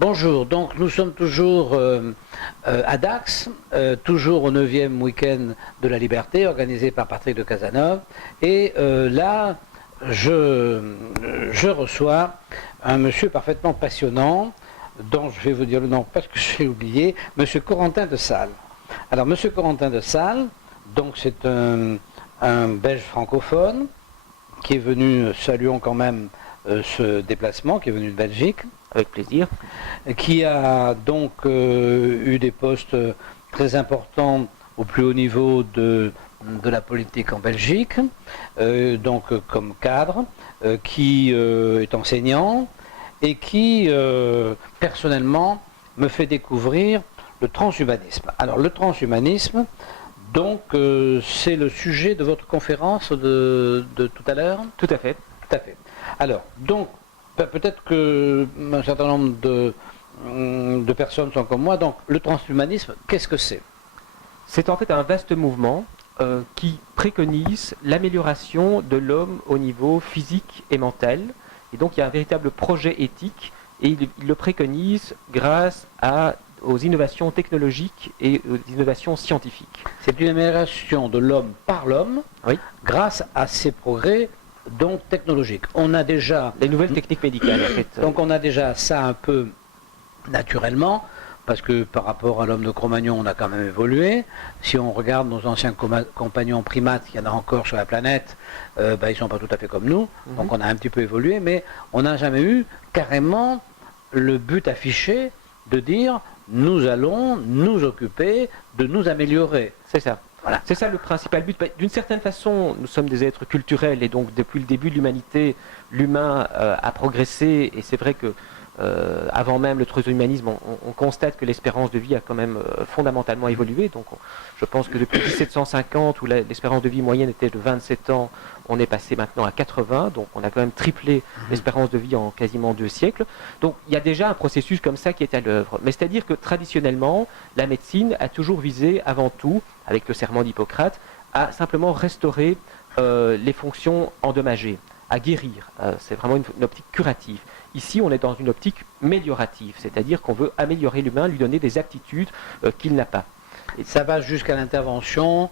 Bonjour, donc nous sommes toujours à Dax, toujours au 9e week-end de la liberté, organisé par Patrick de Cazeneuve. Et là, je reçois un monsieur parfaitement passionnant, dont je vais vous dire le nom parce que j'ai oublié, monsieur Corentin de Sales. Alors, monsieur Corentin de Sales, donc c'est un Belge francophone qui est venu, saluons quand même ce déplacement, qui est venu de Belgique. Avec plaisir. Qui a donc eu des postes très importants au plus haut niveau de la politique en Belgique, donc comme cadre, qui est enseignant et qui, personnellement, me fait découvrir le transhumanisme. Alors, le transhumanisme, donc, c'est le sujet de votre conférence de tout à l'heure ? Tout à fait. Tout à fait. Alors, donc, peut-être qu'un certain nombre de personnes sont comme moi. Donc, le transhumanisme, qu'est-ce que c'est ? C'est en fait un vaste mouvement qui préconise l'amélioration de l'homme au niveau physique et mental. Et donc, il y a un véritable projet éthique et il le préconise grâce aux innovations technologiques et aux innovations scientifiques. C'est une amélioration de l'homme par l'homme, oui, grâce à ces progrès donc technologiques. On a déjà les nouvelles techniques médicales en fait. Donc on a déjà ça un peu naturellement, parce que par rapport à l'homme de Cro-Magnon, on a quand même évolué. Si on regarde nos anciens compagnons primates, il y en a encore sur la planète, ils ne sont pas tout à fait comme nous, donc on a un petit peu évolué, mais on n'a jamais eu carrément le but affiché de dire nous allons nous occuper de nous améliorer. C'est ça. Voilà. C'est ça le principal but. D'une certaine façon, nous sommes des êtres culturels et donc depuis le début de l'humanité, l'humain a progressé et c'est vrai que avant même le transhumanisme, on constate que l'espérance de vie a quand même fondamentalement évolué. Donc je pense que depuis 1750, où l'espérance de vie moyenne était de 27 ans, on est passé maintenant à 80. Donc on a quand même triplé l'espérance de vie en quasiment 2 siècles. Donc il y a déjà un processus comme ça qui est à l'œuvre. Mais c'est-à-dire que traditionnellement, la médecine a toujours visé avant tout, avec le serment d'Hippocrate, à simplement restaurer les fonctions endommagées, à guérir. C'est vraiment une optique curative. Ici, on est dans une optique méliorative, c'est-à-dire qu'on veut améliorer l'humain, lui donner des aptitudes qu'il n'a pas. Et ça va jusqu'à l'intervention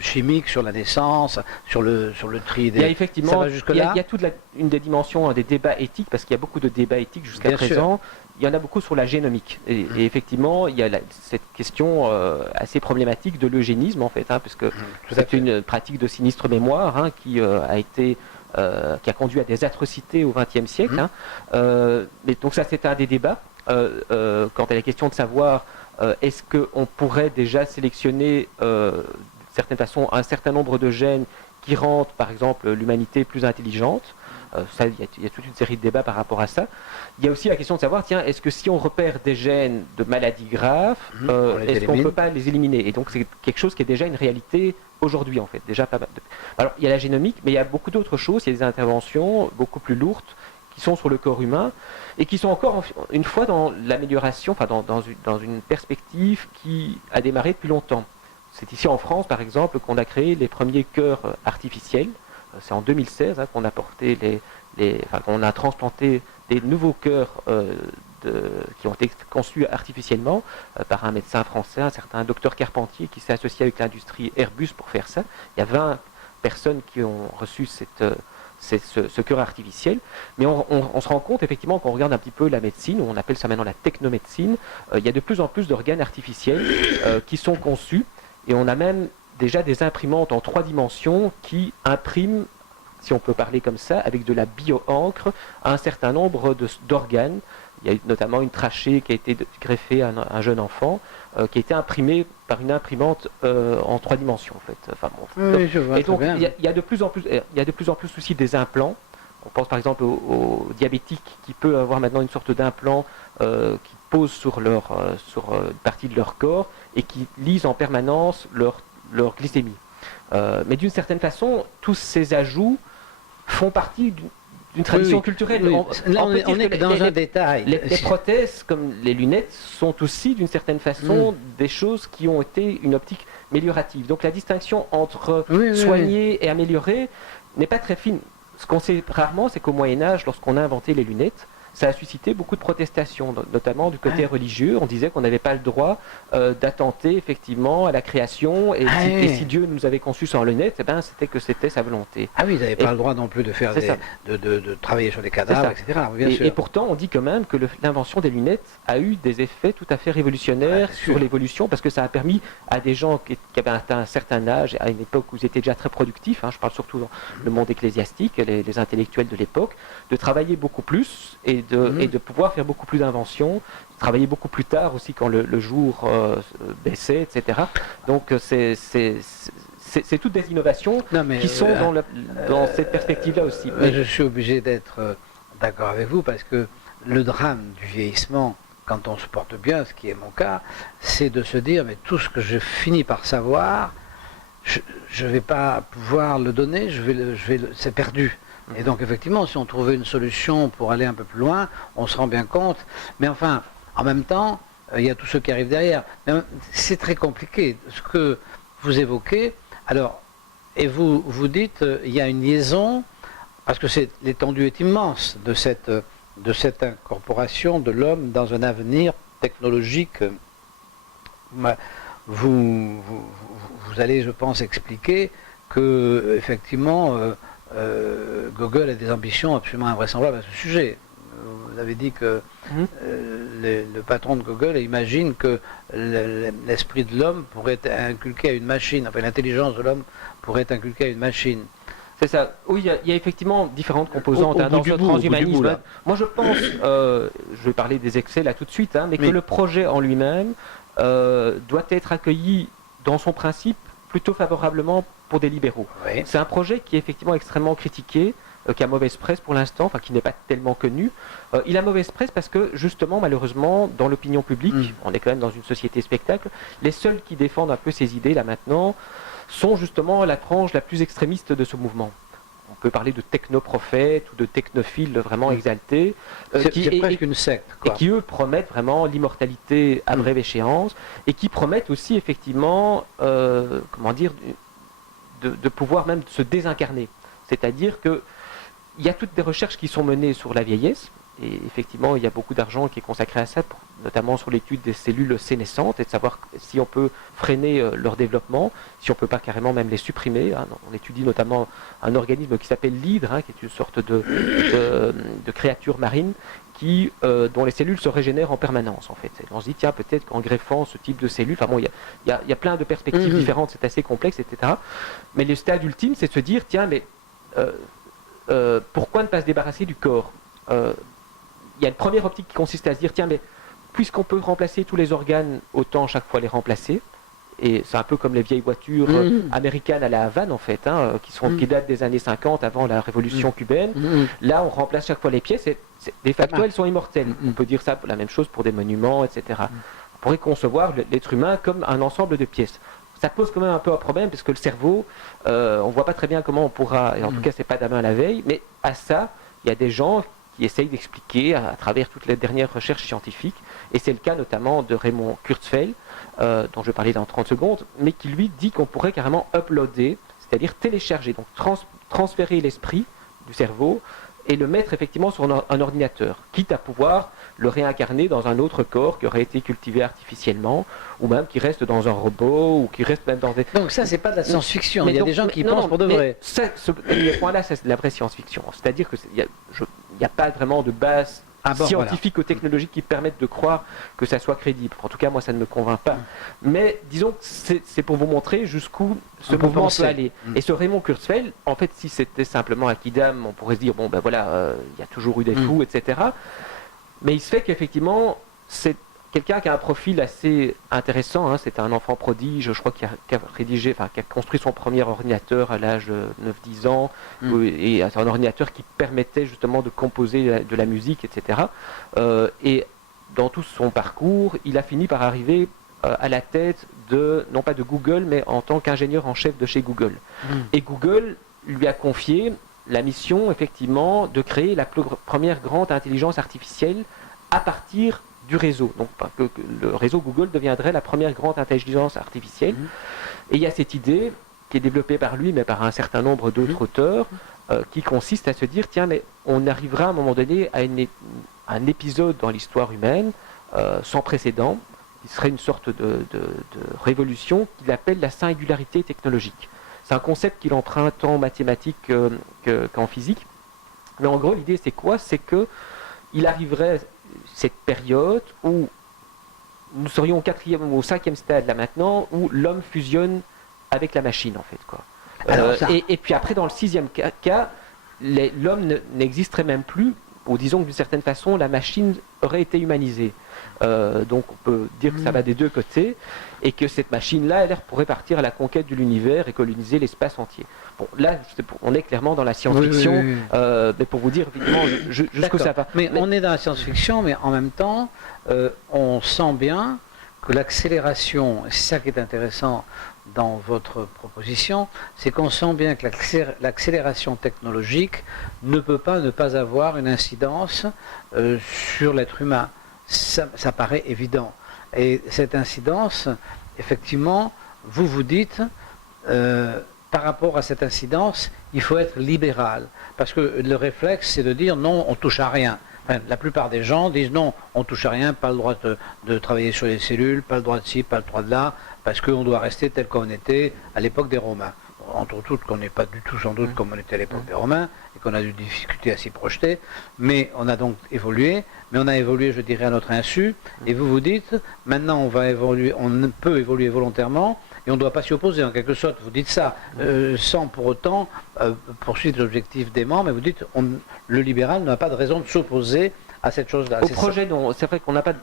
chimique sur la naissance, sur le tri des... Il y a effectivement, ça va jusque-là ? il y a toute une des dimensions des débats éthiques, parce qu'il y a beaucoup de débats éthiques jusqu'à présent. Il y en a beaucoup sur la génomique. Et effectivement, il y a cette question assez problématique de l'eugénisme, en fait, puisque c'est une pratique de sinistre mémoire qui a conduit à des atrocités au XXe siècle. Mais donc ça, c'est un des débats. Quant à la question de savoir est-ce qu'on pourrait déjà sélectionner de certaine façon un certain nombre de gènes qui rendent, par exemple, l'humanité plus intelligente. Ça, il y a toute une série de débats par rapport à ça. Il y a aussi la question de savoir, tiens, est-ce que si on repère des gènes de maladies graves, est-ce qu'on ne peut pas les éliminer ? Et donc c'est quelque chose qui est déjà une réalité aujourd'hui, en fait. Déjà pas mal Alors il y a la génomique, mais il y a beaucoup d'autres choses. Il y a des interventions beaucoup plus lourdes qui sont sur le corps humain et qui sont encore une fois dans l'amélioration, enfin dans une perspective qui a démarré depuis longtemps. C'est ici en France, par exemple, qu'on a créé les premiers cœurs artificiels. C'est en 2016 qu'on a qu'on a transplanté des nouveaux cœurs qui ont été conçus artificiellement par un médecin français, un certain docteur Carpentier, qui s'est associé avec l'industrie Airbus pour faire ça. Il y a 20 personnes qui ont reçu ce cœur artificiel. Mais on se rend compte effectivement, quand on regarde un petit peu la médecine, on appelle ça maintenant la technomédecine, il y a de plus en plus d'organes artificiels qui sont conçus, et on a même déjà des imprimantes en 3 dimensions qui impriment, si on peut parler comme ça, avec de la bio-encre, un certain nombre d'organes. Il y a notamment une trachée qui a été greffée à un jeune enfant, qui a été imprimée par une imprimante en 3 dimensions, en fait. Enfin, bon, oui, je vois, et donc, bien. il y a de plus en plus aussi des implants. On pense par exemple aux diabétiques qui peuvent avoir maintenant une sorte d'implant qui pose sur une partie de leur corps et qui lisent en permanence leur glycémie. Mais d'une certaine façon, tous ces ajouts font partie d'une tradition culturelle. Oui. Là, on est dans un détail. Les prothèses, comme les lunettes, sont aussi d'une certaine façon des choses qui ont été une optique améliorative. Donc la distinction entre soigner et améliorer n'est pas très fine. ce qu'on sait rarement, c'est qu'au Moyen-Âge, lorsqu'on a inventé les lunettes, ça a suscité beaucoup de protestations, notamment du côté religieux. On disait qu'on n'avait pas le droit d'attenter effectivement à la création, et si Dieu nous avait conçus sans lunettes, c'était sa volonté. Ah oui, ils n'avaient pas le droit non plus de faire de travailler sur les cadavres, etc. Bien sûr. Et pourtant, on dit quand même que l'invention des lunettes a eu des effets tout à fait révolutionnaires sur l'évolution, parce que ça a permis à des gens qui avaient atteint un certain âge, à une époque où ils étaient déjà très productifs, je parle surtout dans le monde ecclésiastique, les intellectuels de l'époque, de travailler beaucoup plus et de pouvoir faire beaucoup plus d'inventions, travailler beaucoup plus tard aussi quand le jour baissait, etc. Donc c'est toutes des innovations qui sont dans cette perspective-là aussi. Mais je suis obligé d'être d'accord avec vous, parce que le drame du vieillissement, quand on se porte bien, ce qui est mon cas, c'est de se dire, mais tout ce que je finis par savoir, je ne vais pas pouvoir le donner, c'est perdu. Et donc effectivement, si on trouvait une solution pour aller un peu plus loin, on se rend bien compte. Mais enfin, en même temps, il y a tout ce qui arrive derrière. C'est très compliqué, ce que vous évoquez. Alors, et vous dites, il y a une liaison, parce que l'étendue est immense de cette incorporation de l'homme dans un avenir technologique. Vous allez, je pense, expliquer que effectivement Google a des ambitions absolument invraisemblables à ce sujet. Vous avez dit que le patron de Google imagine que l'esprit de l'homme pourrait être inculqué à une machine, enfin l'intelligence de l'homme pourrait être inculquée à une machine. C'est ça. Oui, il y a effectivement différentes composantes dans ce transhumanisme. Moi, je pense, je vais parler des excès là tout de suite, mais que le projet en lui-même doit être accueilli dans son principe plutôt favorablement pour des libéraux. Oui. C'est un projet qui est effectivement extrêmement critiqué, qui a mauvaise presse pour l'instant, enfin qui n'est pas tellement connu. Il a mauvaise presse parce que justement, malheureusement, dans l'opinion publique, on est quand même dans une société spectacle, les seuls qui défendent un peu ces idées là maintenant sont justement la frange la plus extrémiste de ce mouvement. On peut parler de technoprophètes ou de technophiles vraiment exaltés. C'est presque une secte, quoi. Et qui, eux, promettent vraiment l'immortalité à brève échéance, et qui promettent aussi, effectivement, comment dire, de pouvoir même se désincarner. C'est-à-dire qu'il y a toutes des recherches qui sont menées sur la vieillesse, et effectivement, il y a beaucoup d'argent qui est consacré à ça, notamment sur l'étude des cellules sénescentes, et de savoir si on peut freiner leur développement, si on ne peut pas carrément même les supprimer. On étudie notamment un organisme qui s'appelle l'hydre, qui est une sorte de créature marine dont les cellules se régénèrent en permanence, en fait. Et on se dit, tiens, peut-être qu'en greffant ce type de cellules, enfin bon, il y a plein de perspectives différentes, c'est assez complexe, etc. Mais le stade ultime, c'est de se dire, tiens, mais pourquoi ne pas se débarrasser du corps ? Il y a une première optique qui consiste à se dire, tiens, mais puisqu'on peut remplacer tous les organes, autant chaque fois les remplacer. Et c'est un peu comme les vieilles voitures américaines à la Havane, en fait, qui datent des années 50, avant la révolution cubaine. Là, on remplace chaque fois les pièces, et de facto, elles sont immortelles. On peut dire ça, la même chose pour des monuments, etc. On pourrait concevoir l'être humain comme un ensemble de pièces. Ça pose quand même un peu un problème, parce que le cerveau, on ne voit pas très bien comment on pourra, et en tout cas, c'est pas demain la veille, mais à ça, il y a des gens qui essayent d'expliquer à travers toutes les dernières recherches scientifiques, et c'est le cas notamment de Raymond Kurzweil, dont je vais parler dans 30 secondes, mais qui lui dit qu'on pourrait carrément uploader, c'est-à-dire télécharger, donc transférer l'esprit du cerveau et le mettre effectivement sur un ordinateur, quitte à pouvoir le réincarner dans un autre corps qui aurait été cultivé artificiellement, ou même qui reste dans un robot, ou qui reste même dans des... Donc ça, c'est pas de la science-fiction, il y a des gens qui pensent pour de vrai. Ce point-là, c'est de la vraie science-fiction. C'est-à-dire qu'il n'y a pas vraiment de base scientifique ou technologique qui permettent de croire que ça soit crédible. En tout cas, moi, ça ne me convainc pas. Mais disons que c'est pour vous montrer jusqu'où ce mouvement peut aller. Et ce Raymond Kurzweil, en fait, si c'était simplement un kidam, on pourrait se dire, bon, ben voilà, il y a toujours eu des fous, etc. Mais il se fait qu'effectivement, c'est quelqu'un qui a un profil assez intéressant. C'est un enfant prodige, je crois, qui a construit son premier ordinateur à l'âge de 9-10 ans, et c'est un ordinateur qui permettait justement de composer de la musique, etc. Et dans tout son parcours, il a fini par arriver à la tête non pas de Google, mais en tant qu'ingénieur en chef de chez Google. Et Google lui a confié la mission, effectivement, de créer la première grande intelligence artificielle à partir du réseau. Donc que le réseau Google deviendrait la première grande intelligence artificielle. Et il y a cette idée qui est développée par lui, mais par un certain nombre d'autres auteurs, qui consiste à se dire, tiens, mais on arrivera à un moment donné à un épisode dans l'histoire humaine sans précédent, qui serait une sorte de révolution qu'il appelle la singularité technologique. C'est un concept qu'il emprunte tant en mathématiques qu'en physique. Mais en gros, l'idée, c'est quoi? C'est qu'il arriverait cette période où nous serions au 4e ou au 5e stade, là maintenant, où l'homme fusionne avec la machine, en fait, quoi. Et puis après, dans le 6e cas, l'homme n'existerait même plus, ou disons que d'une certaine façon, la machine aurait été humanisée. Donc on peut dire que ça va des deux côtés, et que cette machine-là, elle pourrait partir à la conquête de l'univers et coloniser l'espace entier. Bon, là, on est clairement dans la science-fiction, mais pour vous dire, évidemment, jusqu'où ça va. Mais on est dans la science-fiction, mais en même temps, on sent bien que l'accélération, c'est ça qui est intéressant dans votre proposition, c'est qu'on sent bien que l'accélération technologique ne peut pas ne pas avoir une incidence sur l'être humain. Ça paraît évident. Et cette incidence, effectivement, vous dites, par rapport à cette incidence, il faut être libéral. Parce que le réflexe, c'est de dire non, on ne touche à rien. Enfin, la plupart des gens disent non, on ne touche à rien, pas le droit de travailler sur les cellules, pas le droit de ci, pas le droit de là, parce qu'on doit rester tel qu'on était à l'époque des Romains. Entre autres qu'on n'est pas du tout sans doute comme on était à l'époque des Romains, et qu'on a eu des difficultés à s'y projeter, mais on a donc évolué, mais on a évolué, je dirais, à notre insu, et vous dites, maintenant on va évoluer, on peut évoluer volontairement, et on ne doit pas s'y opposer, en quelque sorte, vous dites ça, sans pour autant poursuivre l'objectif dément, mais vous dites, le libéral n'a pas de raison de s'opposer à cette chose-là. Au projet, c'est vrai qu'on n'a pas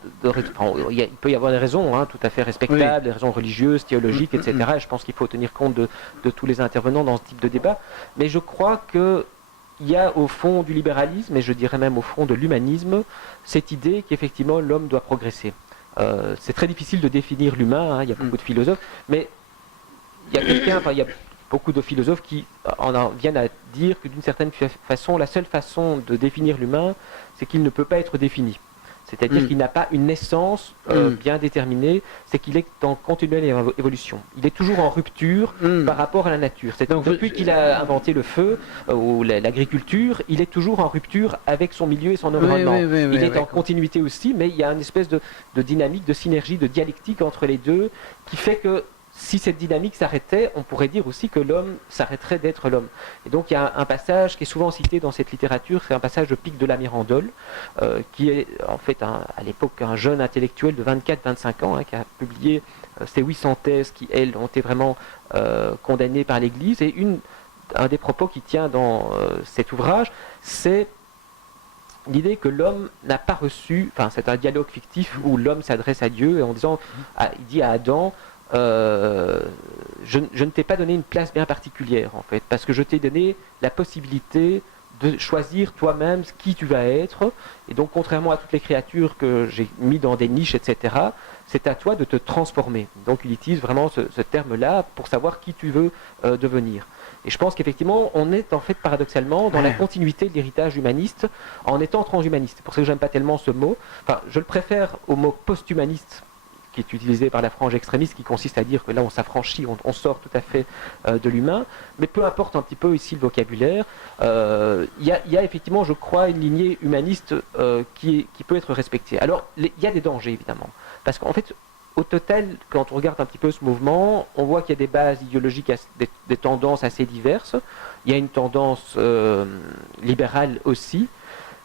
il peut y avoir des raisons tout à fait respectables, des raisons religieuses, théologiques, etc. Et je pense qu'il faut tenir compte de tous les intervenants dans ce type de débat. Mais je crois qu'il y a au fond du libéralisme, et je dirais même au fond de l'humanisme, cette idée qu'effectivement l'homme doit progresser. C'est très difficile de définir l'humain, il y a beaucoup de philosophes, mais il y a beaucoup de philosophes qui viennent à dire que d'une certaine façon, la seule façon de définir l'humain, c'est qu'il ne peut pas être défini. C'est-à-dire qu'il n'a pas une naissance bien déterminée, c'est qu'il est en continuelle évolution. Il est toujours en rupture par rapport à la nature. Depuis qu'il a inventé le feu ou l'agriculture, il est toujours en rupture avec son milieu et son environnement. Il est en continuité aussi, mais il y a une espèce de dynamique, de synergie, de dialectique entre les deux qui fait que si cette dynamique s'arrêtait, on pourrait dire aussi que l'homme s'arrêterait d'être l'homme. Et donc il y a un passage qui est souvent cité dans cette littérature, c'est un passage de Pic de la Mirandole, qui est en fait à l'époque un jeune intellectuel de 24-25 ans, qui a publié ces 800 thèses qui, elles, ont été vraiment condamnées par l'Église. Et un des propos qu'il tient dans cet ouvrage, c'est l'idée que l'homme n'a pas reçu, enfin c'est un dialogue fictif où l'homme s'adresse à Dieu en disant, il dit à Adam, je ne t'ai pas donné une place bien particulière en fait, parce que je t'ai donné la possibilité de choisir toi-même qui tu vas être, et donc contrairement à toutes les créatures que j'ai mis dans des niches, etc., c'est à toi de te transformer. Donc il utilise vraiment ce terme-là pour savoir qui tu veux devenir. Et je pense qu'effectivement, on est en fait paradoxalement dans la continuité de l'héritage humaniste en étant transhumaniste. C'est pour ça que j'aime pas tellement ce mot. Enfin, je le préfère au mot post-humaniste, qui est utilisé par la frange extrémiste, qui consiste à dire que là on s'affranchit, on sort tout à fait de l'humain, mais peu importe un petit peu ici le vocabulaire, il y a effectivement, je crois, une lignée humaniste qui peut être respectée. Alors, il y a des dangers évidemment, parce qu'en fait, au total, quand on regarde un petit peu ce mouvement, on voit qu'il y a des bases idéologiques, des tendances assez diverses, il y a une tendance libérale aussi,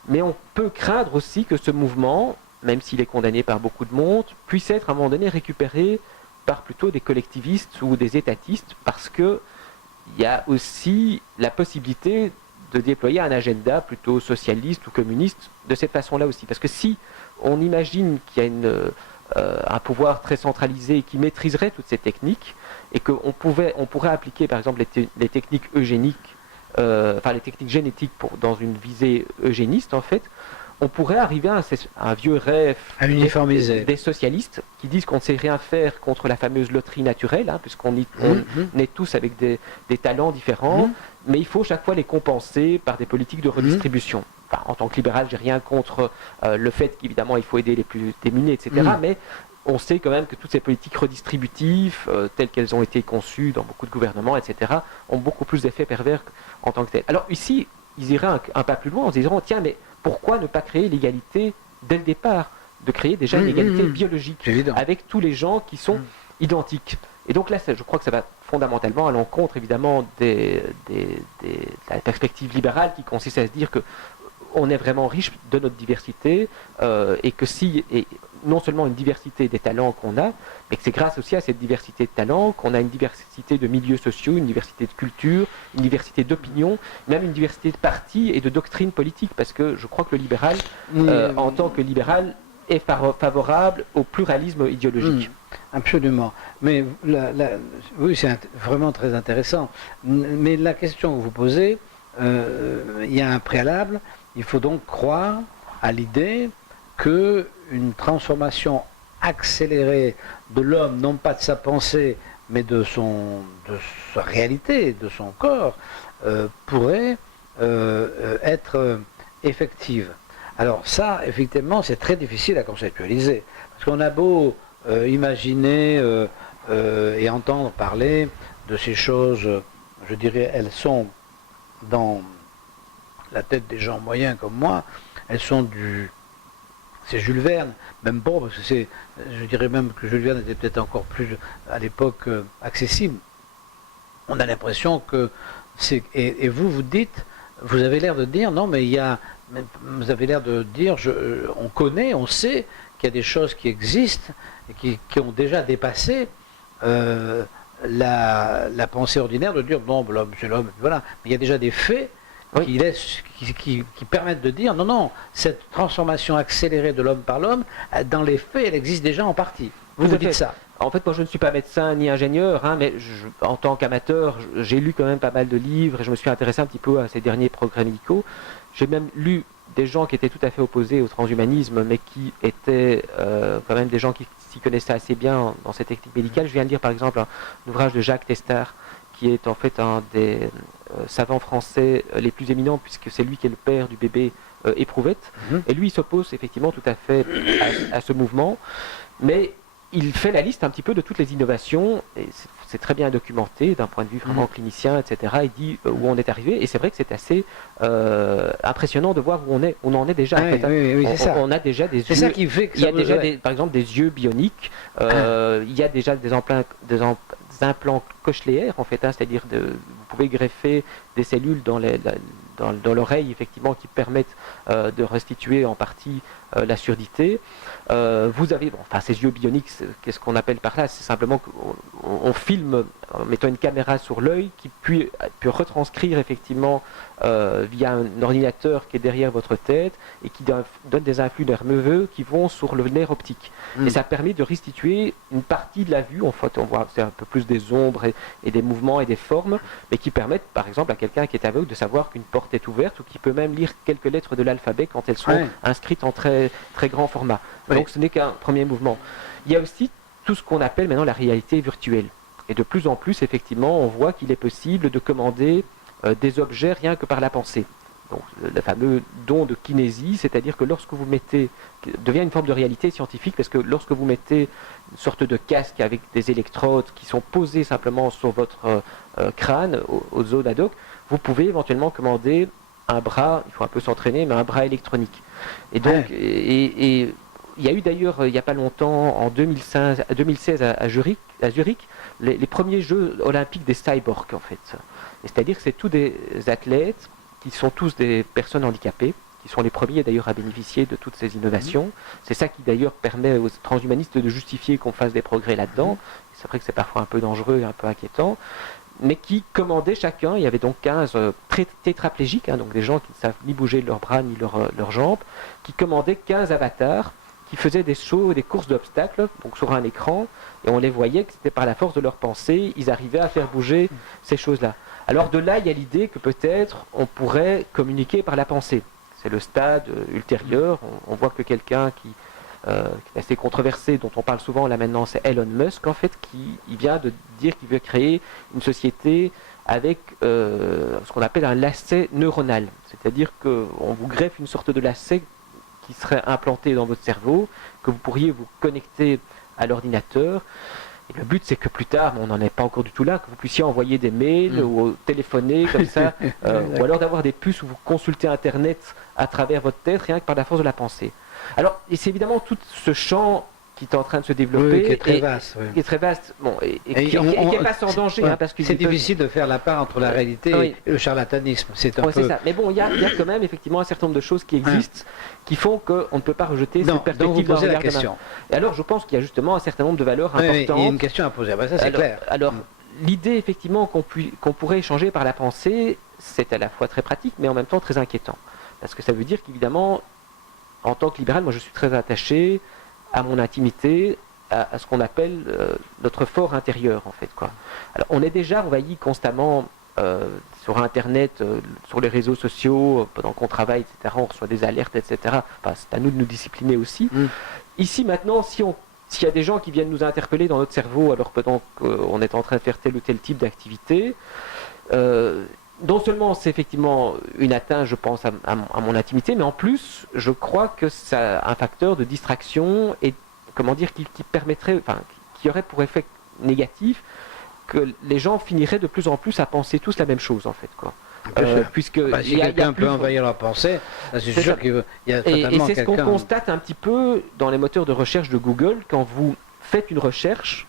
mais on peut craindre aussi que ce mouvement, même s'il est condamné par beaucoup de monde, puisse être à un moment donné récupéré par plutôt des collectivistes ou des étatistes, parce qu'il y a aussi la possibilité de déployer un agenda plutôt socialiste ou communiste de cette façon-là aussi. Parce que si on imagine qu'il y a un pouvoir très centralisé qui maîtriserait toutes ces techniques, et qu'on pourrait appliquer par exemple les techniques eugéniques, les techniques génétiques dans une visée eugéniste en fait, on pourrait arriver à un vieux rêve des socialistes qui disent qu'on ne sait rien faire contre la fameuse loterie naturelle, puisqu'on est tous avec des talents différents, mais il faut chaque fois les compenser par des politiques de redistribution. Enfin, en tant que libéral, j'ai rien contre le fait qu'évidemment il faut aider les plus démunis, etc. Mais on sait quand même que toutes ces politiques redistributives, telles qu'elles ont été conçues dans beaucoup de gouvernements, etc., ont beaucoup plus d'effets pervers en tant que tels. Alors ici, ils iraient un pas plus loin en se disant, tiens, mais pourquoi ne pas créer l'égalité dès le départ, de créer déjà une égalité biologique, avec tous les gens qui sont identiques. Et donc là, je crois que ça va fondamentalement à l'encontre, évidemment, de la perspective libérale qui consiste à se dire que on est vraiment riche de notre diversité et que non seulement une diversité des talents qu'on a, mais que c'est grâce aussi à cette diversité de talents qu'on a une diversité de milieux sociaux, une diversité de culture, une diversité d'opinions, même une diversité de partis et de doctrines politiques, parce que je crois que le libéral, en tant que libéral, est favorable au pluralisme idéologique. Absolument. Mais oui, c'est vraiment très intéressant. Mais la question que vous posez, il y a un préalable. Il faut donc croire à l'idée qu'une transformation accélérée de l'homme, non pas de sa pensée, mais de sa réalité, de son corps, pourrait être effective. Alors ça, effectivement, c'est très difficile à conceptualiser. Parce qu'on a beau imaginer et entendre parler de ces choses, je dirais, elles sont dans la tête des gens moyens comme moi, elles sont c'est Jules Verne, même bon, parce que je dirais même que Jules Verne était peut-être encore plus, à l'époque, accessible. On a l'impression que et vous dites, vous avez l'air de dire, non, mais vous avez l'air de dire, on connaît, on sait qu'il y a des choses qui existent et qui ont déjà dépassé la pensée ordinaire de dire, non, l'homme, c'est l'homme, voilà. Mais il y a déjà des faits qui permettent de dire, non, cette transformation accélérée de l'homme par l'homme, dans les faits, elle existe déjà en partie. Vous dites ça. En fait, moi, je ne suis pas médecin ni ingénieur, mais en tant qu'amateur, j'ai lu quand même pas mal de livres et je me suis intéressé un petit peu à ces derniers progrès médicaux. J'ai même lu des gens qui étaient tout à fait opposés au transhumanisme, mais qui étaient quand même des gens qui s'y connaissaient assez bien dans cette technique médicale. Je viens de lire par exemple un ouvrage de Jacques Testard, qui est en fait un des savants français les plus éminents, puisque c'est lui qui est le père du bébé éprouvette. Et lui, il s'oppose effectivement tout à fait à ce mouvement, mais il fait la liste un petit peu de toutes les innovations, et c'est très bien documenté d'un point de vue vraiment clinicien, etc. Il dit où on est arrivé, et c'est vrai que c'est assez impressionnant de voir où on en est déjà. On a déjà des yeux. C'est ça qui fait que il y a déjà par exemple des yeux bioniques. Il y a déjà des implants cochléaires en fait, c'est-à-dire vous pouvez greffer des cellules dans l'oreille effectivement qui permettent de restituer en partie la surdité. Vous avez ces yeux bioniques, qu'est-ce qu'on appelle par là? C'est simplement qu'on filme en mettant une caméra sur l'œil qui peut retranscrire effectivement via un ordinateur qui est derrière votre tête et qui donne des influx nerveux qui vont sur le nerf optique. Et ça permet de restituer une partie de la vue. En fait, on voit c'est un peu plus des ombres et des mouvements et des formes, mais qui permettent par exemple à quelqu'un qui est aveugle de savoir qu'une porte est ouverte ou qui peut même lire quelques lettres de l'alphabet quand elles sont inscrites en très, très grand format. Donc ce n'est qu'un premier mouvement. Il y a aussi tout ce qu'on appelle maintenant la réalité virtuelle. Et de plus en plus, effectivement, on voit qu'il est possible de commander des objets rien que par la pensée. Donc, le fameux don de kinésie, c'est-à-dire que lorsque vous devient une forme de réalité scientifique, parce que lorsque vous mettez une sorte de casque avec des électrodes qui sont posées simplement sur votre crâne, aux zones ad hoc, vous pouvez éventuellement commander un bras, il faut un peu s'entraîner, mais un bras électronique. Et donc, et il y a eu d'ailleurs, il n'y a pas longtemps, en 2016 à Zurich, les premiers Jeux olympiques des cyborgs, en fait. C'est-à-dire que c'est tous des athlètes qui sont tous des personnes handicapées, qui sont les premiers d'ailleurs à bénéficier de toutes ces innovations. C'est ça qui d'ailleurs permet aux transhumanistes de justifier qu'on fasse des progrès là-dedans. C'est vrai que c'est parfois un peu dangereux et un peu inquiétant, mais qui commandaient chacun, il y avait donc 15 tétraplégiques, donc des gens qui ne savent ni bouger leurs bras ni leurs jambes, qui commandaient 15 avatars, qui faisaient des shows, des courses d'obstacles, donc sur un écran, et on les voyait que c'était par la force de leur pensée, ils arrivaient à faire bouger ces choses-là. Alors de là, il y a l'idée que peut-être on pourrait communiquer par la pensée. C'est le stade ultérieur. On voit que quelqu'un qui est assez controversé, dont on parle souvent là maintenant, c'est Elon Musk, en fait, il vient de dire qu'il veut créer une société avec ce qu'on appelle un lacet neuronal. C'est-à-dire qu'on vous greffe une sorte de lacet qui serait implanté dans votre cerveau, que vous pourriez vous connecter à l'ordinateur. Et le but, c'est que plus tard, on n'en est pas encore du tout là, que vous puissiez envoyer des mails ou téléphoner comme ça, ou alors d'avoir des puces où vous consultez Internet à travers votre tête, rien que par la force de la pensée. Alors, et c'est évidemment tout ce champ qui est en train de se développer, qui est très vaste, qui est très vaste, bon, et qui n'est pas sans danger, parce que c'est difficile de faire la part entre la réalité et le charlatanisme. C'est un peu... c'est ça. Mais bon, il y a quand même effectivement un certain nombre de choses qui existent, qui font qu'on ne peut pas rejeter cette perspective. Donc vous posez la question. Et alors, je pense qu'il y a justement un certain nombre de valeurs importantes. Il y a une question à poser. Ça, c'est clair. Alors, l'idée effectivement qu'on pourrait échanger par la pensée, c'est à la fois très pratique, mais en même temps très inquiétant, parce que ça veut dire qu'évidemment, en tant que libéral, moi, je suis très attaché à mon intimité, à ce qu'on appelle notre fort intérieur, en fait, quoi. Alors, on est déjà envahi constamment sur Internet, sur les réseaux sociaux, pendant qu'on travaille, etc. On reçoit des alertes, etc. Enfin, c'est à nous de nous discipliner aussi. Ici, maintenant, s'il y a des gens qui viennent nous interpeller dans notre cerveau, alors pendant qu'on est en train de faire tel ou tel type d'activité, non seulement c'est effectivement une atteinte, je pense, à mon intimité, mais en plus, je crois que c'est un facteur de distraction et, comment dire, qui permettrait, enfin, qui aurait pour effet négatif que les gens finiraient de plus en plus à penser tous la même chose, en fait, quoi. Puisque si quelqu'un peut envahir leur pensée, c'est sûr qu'il y a totalement et c'est ce qu'on constate un petit peu dans les moteurs de recherche de Google. Quand vous faites une recherche,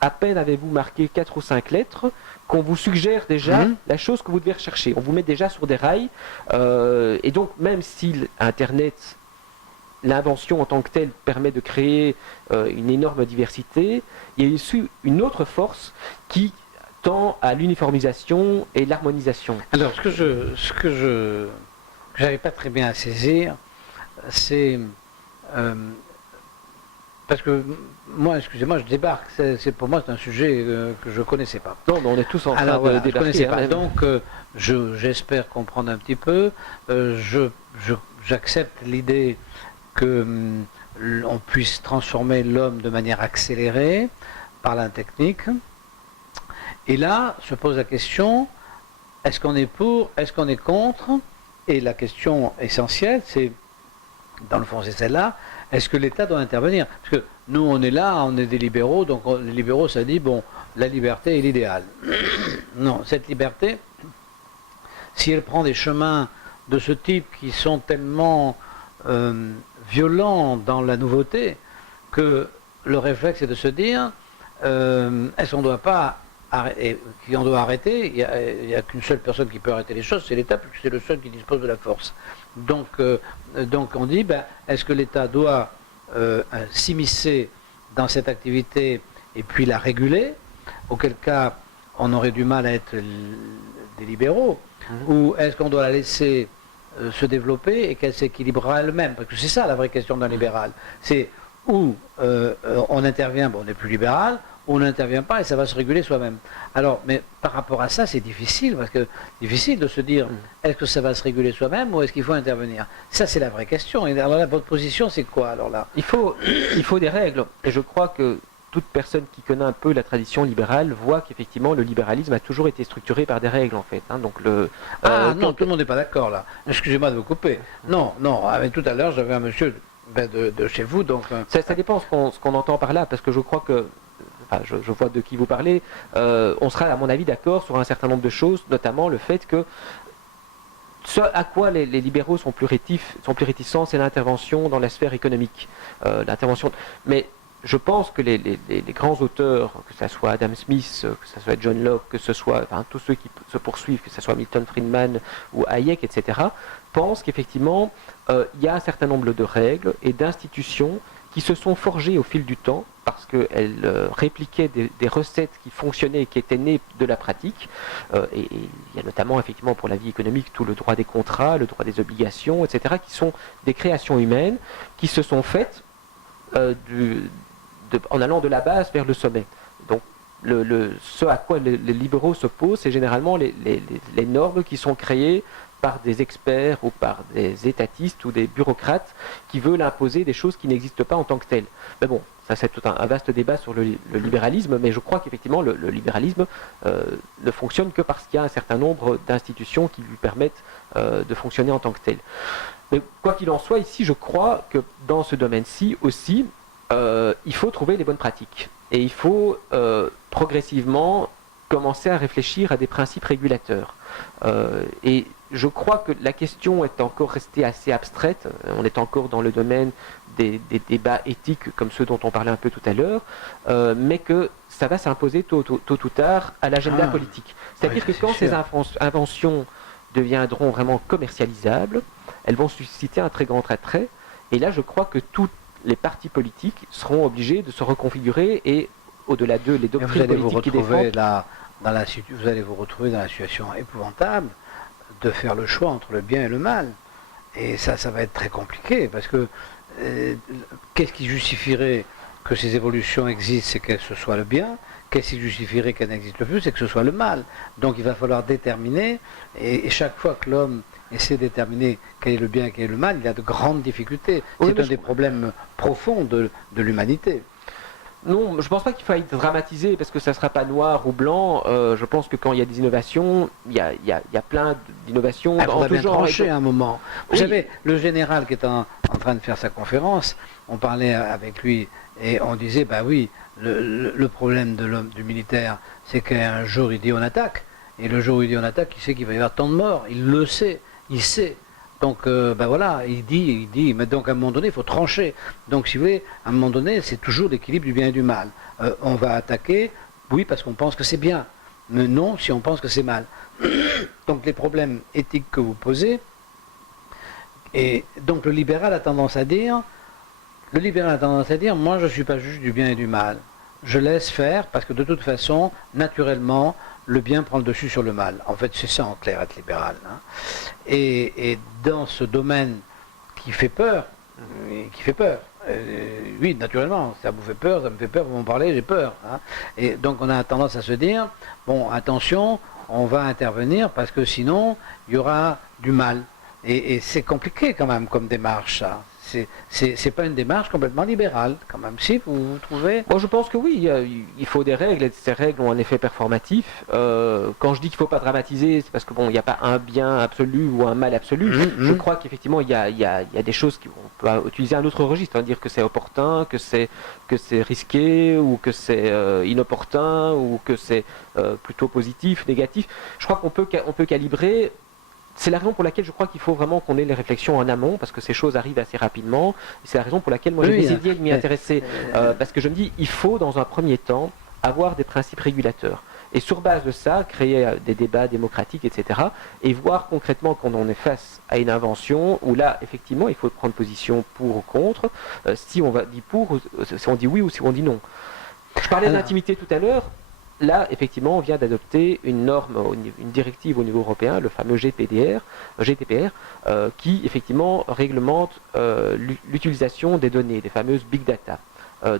à peine avez-vous marqué 4 ou 5 lettres, qu'on vous suggère déjà la chose que vous devez rechercher. On vous met déjà sur des rails. Et donc, même si Internet, l'invention en tant que telle, permet de créer une énorme diversité, il y a aussi une autre force qui tend à l'uniformisation et l'harmonisation. Alors, ce que j'avais pas très bien à saisir, c'est... parce que moi, excusez-moi, je débarque. Pour moi, c'est un sujet que je ne connaissais pas. Non, mais on est tous en train de débarquer. Je connaissais pas. Donc, j'espère comprendre un petit peu. J'accepte l'idée qu'on puisse transformer l'homme de manière accélérée par la technique. Et là, se pose la question, est-ce qu'on est pour, est-ce qu'on est contre? Et la question essentielle, c'est, dans le fond, c'est celle-là, est-ce que l'État doit intervenir? Parce que nous, on est là, on est des libéraux, donc les libéraux, ça dit, bon, la liberté est l'idéal. Non, cette liberté, si elle prend des chemins de ce type qui sont tellement violents dans la nouveauté, que le réflexe est de se dire, est-ce qu'on ne doit pas arrêter, on doit arrêter? Il n'y a qu'une seule personne qui peut arrêter les choses, c'est l'État, puisque c'est le seul qui dispose de la force. Donc on dit, est-ce que l'État doit s'immiscer dans cette activité et puis la réguler? Auquel cas, on aurait du mal à être des libéraux. Ou est-ce qu'on doit la laisser se développer et qu'elle s'équilibrera elle-même? Parce que c'est ça la vraie question d'un libéral. C'est où on intervient, on n'est plus libéral, ou on n'intervient pas et ça va se réguler soi-même. Alors, mais par rapport à ça, c'est difficile, parce que difficile de se dire, est-ce que ça va se réguler soi-même ou est-ce qu'il faut intervenir? Ça, c'est la vraie question. Et alors là, votre position, c'est quoi alors là? Il faut des règles. Et je crois que toute personne qui connaît un peu la tradition libérale voit qu'effectivement le libéralisme a toujours été structuré par des règles, en fait. Donc non, tout le monde n'est pas d'accord là. Excusez-moi de vous couper. Non, tout à l'heure, j'avais un monsieur de chez vous, donc... Ça dépend ce qu'on entend par là, parce que je crois que, enfin, je vois de qui vous parlez, on sera à mon avis d'accord sur un certain nombre de choses, notamment le fait que ce à quoi les libéraux sont plus réticents, c'est l'intervention dans la sphère économique. Mais je pense que les grands auteurs, que ce soit Adam Smith, que ce soit John Locke, que ce soit tous ceux qui se poursuivent, que ce soit Milton Friedman ou Hayek, etc., pensent qu'effectivement, il y a un certain nombre de règles et d'institutions qui se sont forgées au fil du temps parce qu'elles répliquaient des recettes qui fonctionnaient et qui étaient nées de la pratique. Et il y a notamment, effectivement, pour la vie économique, tout le droit des contrats, le droit des obligations, etc., qui sont des créations humaines qui se sont faites en allant de la base vers le sommet. Donc, ce à quoi les libéraux s'opposent, c'est généralement les normes qui sont créées par des experts ou par des étatistes ou des bureaucrates qui veulent imposer des choses qui n'existent pas en tant que telles. Mais bon, ça c'est tout un vaste débat sur le libéralisme, mais je crois qu'effectivement le libéralisme ne fonctionne que parce qu'il y a un certain nombre d'institutions qui lui permettent de fonctionner en tant que tel. Mais quoi qu'il en soit, ici je crois que dans ce domaine-ci aussi, il faut trouver les bonnes pratiques. Et il faut progressivement commencer à réfléchir à des principes régulateurs. Et je crois que la question est encore restée assez abstraite. On est encore dans le domaine des débats éthiques comme ceux dont on parlait un peu tout à l'heure, mais que ça va s'imposer tôt ou tard à l'agenda politique. C'est-à-dire que quand ces inventions deviendront vraiment commercialisables, elles vont susciter un très grand attrait. Et là, je crois que tous les partis politiques seront obligés de se reconfigurer et au-delà d'eux, les doctrines politiques qui défendent... Vous allez vous retrouver dans la situation épouvantable de faire le choix entre le bien et le mal. Et ça va être très compliqué, parce que qu'est-ce qui justifierait que ces évolutions existent, c'est que ce soit le bien. Qu'est-ce qui justifierait qu'elles n'existent plus, c'est que ce soit le mal. Donc il va falloir déterminer, et chaque fois que l'homme essaie de déterminer quel est le bien et quel est le mal, il a de grandes difficultés. C'est un des problèmes profonds de l'humanité. Non, je ne pense pas qu'il faille dramatiser parce que ça ne sera pas noir ou blanc. Je pense que quand il y a des innovations, il y a plein d'innovations. Il faudra bien trancher à un moment. Vous savez, le général qui est en train de faire sa conférence, on parlait avec lui et on disait, bah oui, le problème de l'homme, du militaire, c'est qu'un jour il dit on attaque. Et le jour où il dit on attaque, il sait qu'il va y avoir tant de morts. Il le sait, il sait. Donc, ben voilà, il dit, mais donc à un moment donné, il faut trancher. Donc, si vous voulez, à un moment donné, c'est toujours l'équilibre du bien et du mal. On va attaquer, oui, parce qu'on pense que c'est bien, mais non, si on pense que c'est mal. Donc, les problèmes éthiques que vous posez, et donc le libéral a tendance à dire, moi, je ne suis pas juge du bien et du mal. Je laisse faire, parce que de toute façon, naturellement, le bien prend le dessus sur le mal. En fait, c'est ça en clair, être libéral. Hein. Et dans ce domaine qui fait peur, oui, naturellement, ça vous fait peur, ça me fait peur, vous m'en parlez, j'ai peur. Hein. Et donc on a tendance à se dire, bon, attention, on va intervenir parce que sinon, il y aura du mal. Et c'est compliqué quand même comme démarche, ça. C'est pas une démarche complètement libérale, quand même, si vous trouvez. Moi, je pense que oui, il faut des règles, et ces règles ont un effet performatif. Quand je dis qu'il ne faut pas dramatiser, c'est parce que bon, il n'y a pas un bien absolu ou un mal absolu. Je crois qu'effectivement, il y a des choses qu'on peut utiliser un autre registre, hein, dire que c'est opportun, que c'est risqué, ou que c'est inopportun, ou que c'est plutôt positif, négatif. Je crois qu'on peut calibrer. C'est la raison pour laquelle je crois qu'il faut vraiment qu'on ait les réflexions en amont, parce que ces choses arrivent assez rapidement. C'est la raison pour laquelle moi j'ai décidé de m'y intéresser, parce que je me dis, il faut dans un premier temps avoir des principes régulateurs. Et sur base de ça, créer des débats démocratiques, etc. Et voir concrètement quand on est face à une invention, où là, effectivement, il faut prendre position pour ou contre, si on dit pour, si on dit oui ou si on dit non. Je parlais d'intimité tout à l'heure. Là, effectivement, on vient d'adopter une norme, une directive au niveau européen, le fameux GDPR, qui, effectivement, réglemente l'utilisation des données, des fameuses big data,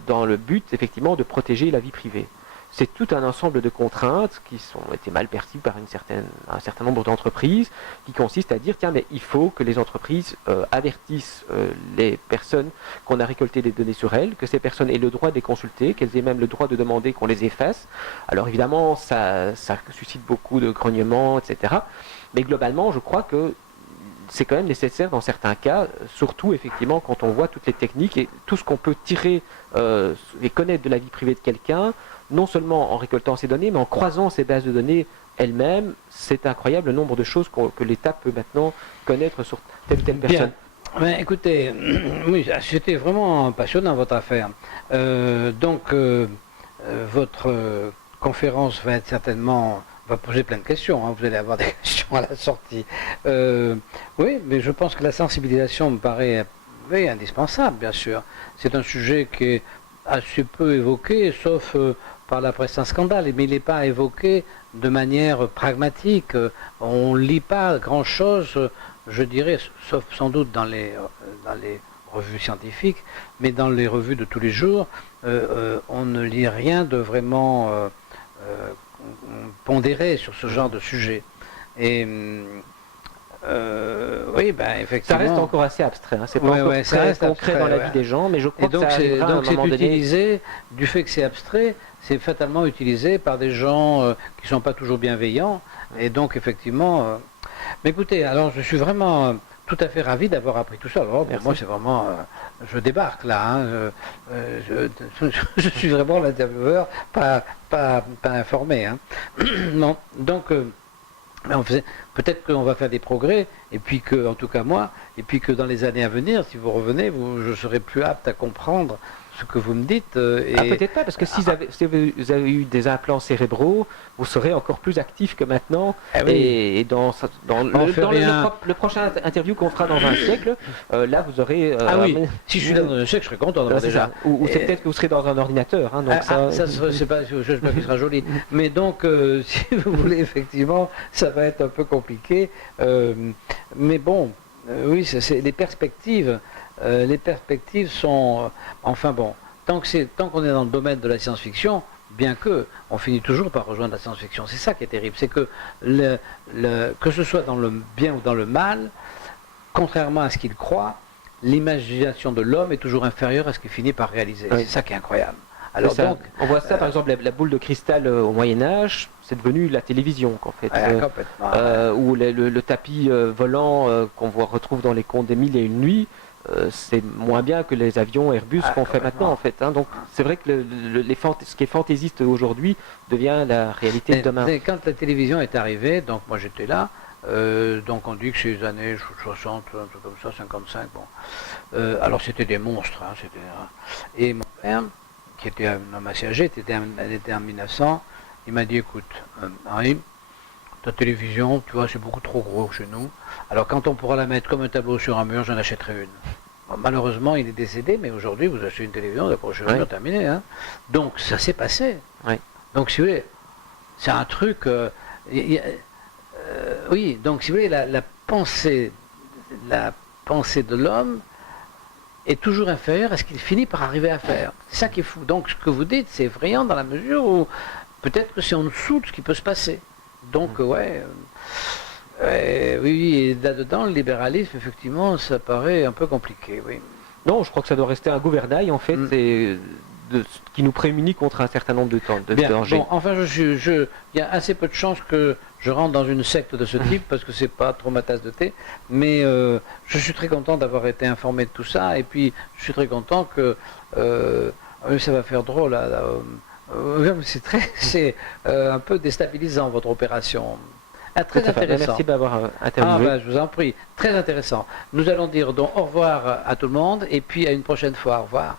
dans le but, effectivement, de protéger la vie privée. C'est tout un ensemble de contraintes qui ont été mal perçues par un certain nombre d'entreprises, qui consistent à dire, tiens, mais il faut que les entreprises avertissent les personnes qu'on a récolté des données sur elles, que ces personnes aient le droit de les consulter, qu'elles aient même le droit de demander qu'on les efface. Alors évidemment, ça suscite beaucoup de grognements, etc. Mais globalement, je crois que c'est quand même nécessaire dans certains cas, surtout effectivement quand on voit toutes les techniques et tout ce qu'on peut tirer et connaître de la vie privée de quelqu'un, non seulement en récoltant ces données, mais en croisant ces bases de données elles-mêmes. C'est incroyable le nombre de choses que l'État peut maintenant connaître sur telle ou telle personne. Mais écoutez, oui, c'était vraiment passionnant votre affaire. Votre conférence va poser plein de questions, hein. Vous allez avoir des questions à la sortie. Oui, mais je pense que la sensibilisation me paraît indispensable, bien sûr. C'est un sujet qui est assez peu évoqué, sauf par la presse un scandale, mais il n'est pas évoqué de manière pragmatique. On ne lit pas grand-chose, je dirais, sauf sans doute dans les revues scientifiques, mais dans les revues de tous les jours, on ne lit rien de vraiment pondéré sur ce genre de sujet. Et oui, ben effectivement. Ça reste encore assez abstrait, hein. C'est pas encore très concret dans la vie des gens, mais je crois que ça arrivera à un moment donné. Utilisé, du fait que c'est abstrait, c'est fatalement utilisé par des gens qui ne sont pas toujours bienveillants, et donc effectivement. Mais écoutez, alors je suis vraiment tout à fait ravi d'avoir appris tout ça. Alors, pour moi, c'est vraiment... je débarque là. Hein, je suis vraiment l'intervieweur, pas informé. Hein. Non, donc... peut-être qu'on va faire des progrès, et puis que, en tout cas moi, et puis que dans les années à venir, si vous revenez, je serai plus apte à comprendre ce que vous me dites. Peut-être pas, parce que si vous avez eu des implants cérébraux, vous serez encore plus actif que maintenant. Et dans le prochain interview qu'on fera dans un siècle, là vous aurez... si je suis dans un siècle, je serais content d'avoir déjà. Ou c'est peut-être que vous serez dans un ordinateur. Hein, donc c'est pas, je sais pas qui sera joli. Mais donc, si vous voulez, effectivement, ça va être un peu compliqué. Mais bon, oui, c'est les perspectives. Les perspectives sont... enfin bon, tant qu'on est dans le domaine de la science-fiction, bien que, on finit toujours par rejoindre la science-fiction. C'est ça qui est terrible, c'est que que ce soit dans le bien ou dans le mal, contrairement à ce qu'il croit, l'imagination de l'homme est toujours inférieure à ce qu'il finit par réaliser. Oui. C'est ça qui est incroyable. Alors donc, on voit ça par exemple, la boule de cristal au Moyen-Âge, c'est devenu la télévision en fait. Ou le tapis volant qu'on retrouve dans les contes des Mille et une nuits. C'est moins bien que les avions Airbus qu'on fait maintenant en fait. Hein. Donc c'est vrai que ce qui est fantaisiste aujourd'hui devient la réalité de demain. Quand la télévision est arrivée, donc moi j'étais là, donc on dit que c'est les années 60, un truc comme ça, 55, bon. Alors c'était des monstres. Hein, et mon père, qui était un homme assez âgé, était en 1900, il m'a dit, écoute, Henri, ta télévision, tu vois, c'est beaucoup trop gros chez nous. Alors quand on pourra la mettre comme un tableau sur un mur, j'en achèterai une. Bon, malheureusement, il est décédé, mais aujourd'hui, vous achetez une télévision, la prochaine mur terminé. Hein. Donc ça s'est passé. Oui. Donc si vous voulez, c'est un truc... oui, donc si vous voulez, la pensée de l'homme est toujours inférieure à ce qu'il finit par arriver à faire. C'est ça qui est fou. Donc ce que vous dites, c'est effrayant dans la mesure où peut-être que c'est en dessous de ce qui peut se passer. Donc, oui, et là-dedans, le libéralisme, effectivement, ça paraît un peu compliqué, oui. Non, je crois que ça doit rester un gouvernail, en fait, qui nous prémunit contre un certain nombre de dangers. Bon, enfin, il y a assez peu de chances que je rentre dans une secte de ce type, parce que c'est pas trop ma tasse de thé, mais je suis très content d'avoir été informé de tout ça, et puis je suis très content que ça va faire drôle, là, c'est un peu déstabilisant votre opération. Très intéressant. Merci d'avoir interviewé. Je vous en prie, très intéressant. Nous allons dire donc au revoir à tout le monde et puis à une prochaine fois. Au revoir.